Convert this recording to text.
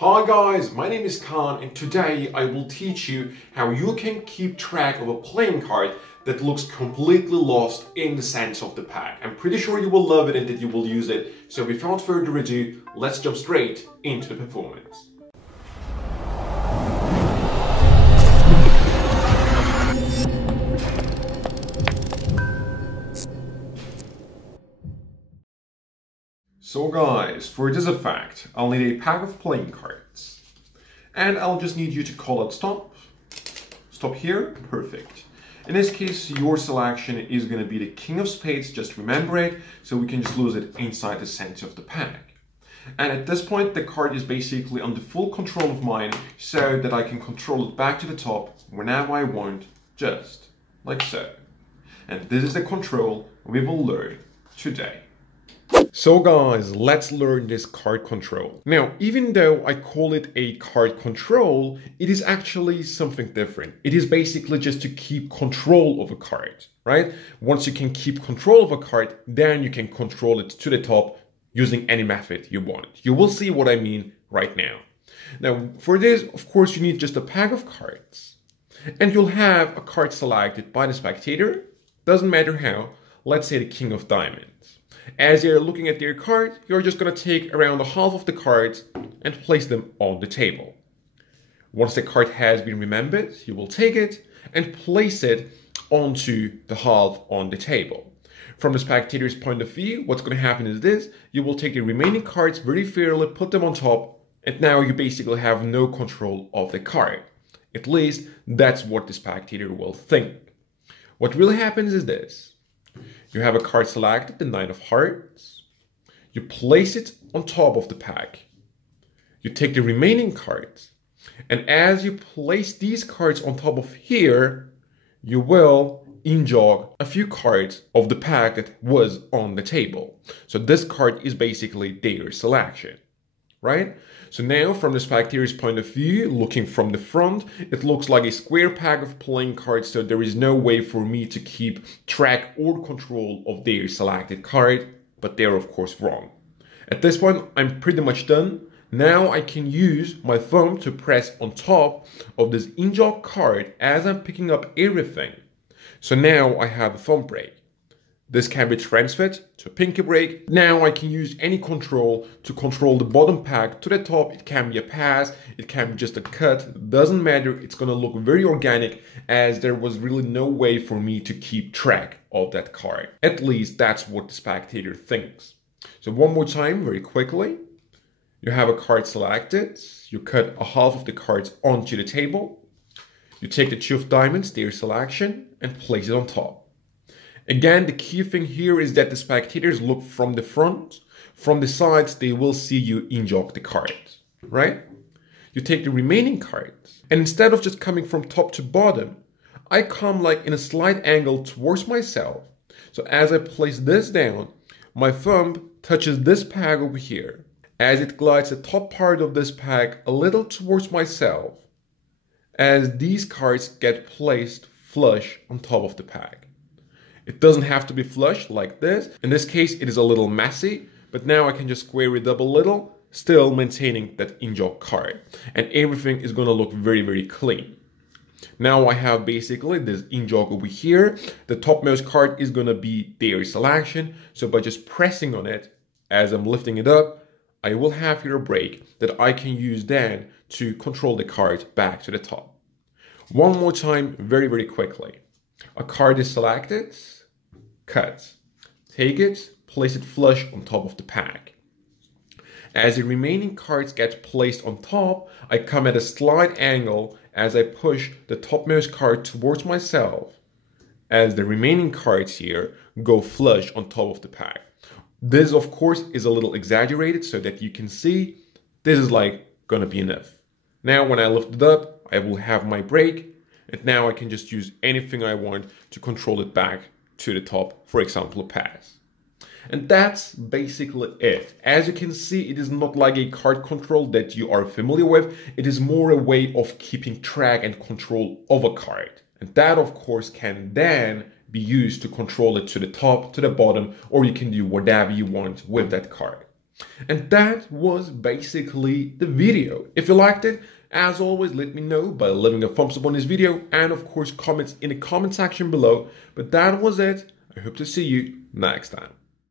Hi guys, my name is Khan and today I will teach you how you can keep track of a playing card that looks completely lost in the sense of the pack. I'm pretty sure you will love it and that you will use it, so without further ado, let's jump straight into the performance. So guys, for this effect, I'll need a pack of playing cards. And I'll just need you to call it stop. Stop here, perfect. In this case, your selection is going to be the King of Spades, just remember it, so we can just lose it inside the center of the pack. And at this point, the card is basically under full control of mine, so that I can control it back to the top whenever I want, just like so. And this is the control we will learn today. So guys, let's learn this card control. Now, even though I call it a card control, it is actually something different. It is basically just to keep control of a card, right? Once you can keep control of a card, then you can control it to the top using any method you want. You will see what I mean right now. Now, for this, of course, you need just a pack of cards. And you'll have a card selected by the spectator, doesn't matter how, let's say the King of Diamonds. As you're looking at their card, you're just going to take around half of the cards and place them on the table. Once the card has been remembered, you will take it and place it onto the half on the table. From the spectator's point of view, what's going to happen is this: you will take the remaining cards very fairly, put them on top, and now you basically have no control of the card. At least that's what the spectator will think. What really happens is this. You have a card selected, the Nine of Hearts. You place it on top of the pack. You take the remaining cards. And as you place these cards on top of here, you will in-jog a few cards of the pack that was on the table. So this card is basically their selection, right? So now from the spectator's point of view, looking from the front, it looks like a square pack of playing cards, so there is no way for me to keep track or control of their selected card, but they're of course wrong. At this point, I'm pretty much done. Now I can use my thumb to press on top of this in-jog card as I'm picking up everything. So now I have a thumb break. This can be transferred to a pinky break. Now I can use any control to control the bottom pack to the top. It can be a pass, it can be just a cut, doesn't matter. It's gonna look very organic as there was really no way for me to keep track of that card. At least that's what the spectator thinks. So one more time, very quickly. You have a card selected. You cut a half of the cards onto the table. You take the Two of Diamonds, their selection, and place it on top. Again, the key thing here is that the spectators look from the front. From the sides, they will see you in-jog the cards, right? You take the remaining cards, and instead of just coming from top to bottom, I come like in a slight angle towards myself. So as I place this down, my thumb touches this pack over here. As it glides the top part of this pack a little towards myself, as these cards get placed flush on top of the pack. It doesn't have to be flush like this. In this case, it is a little messy, but now I can just square it up a little, still maintaining that in-jog card. And everything is gonna look very, very clean. Now I have basically this in-jog over here. The topmost card is gonna be their selection. So by just pressing on it, as I'm lifting it up, I will have here a break that I can use then to control the card back to the top. One more time, very, very quickly. A card is selected. Cut. Take it, place it flush on top of the pack. As the remaining cards get placed on top, I come at a slight angle as I push the topmost card towards myself, as the remaining cards here go flush on top of the pack. This, of course, is a little exaggerated so that you can see this is like gonna be enough. Now, when I lift it up, I will have my break, and now I can just use anything I want to control it back to the top, for example, a pass. And that's basically it. As you can see, it is not like a card control that you are familiar with. It is more a way of keeping track and control of a card. And that, of course, can then be used to control it to the top, to the bottom, or you can do whatever you want with that card. And that was basically the video. If you liked it, as always, let me know by leaving a thumbs up on this video and of course comments in the comment section below. But that was it. I hope to see you next time.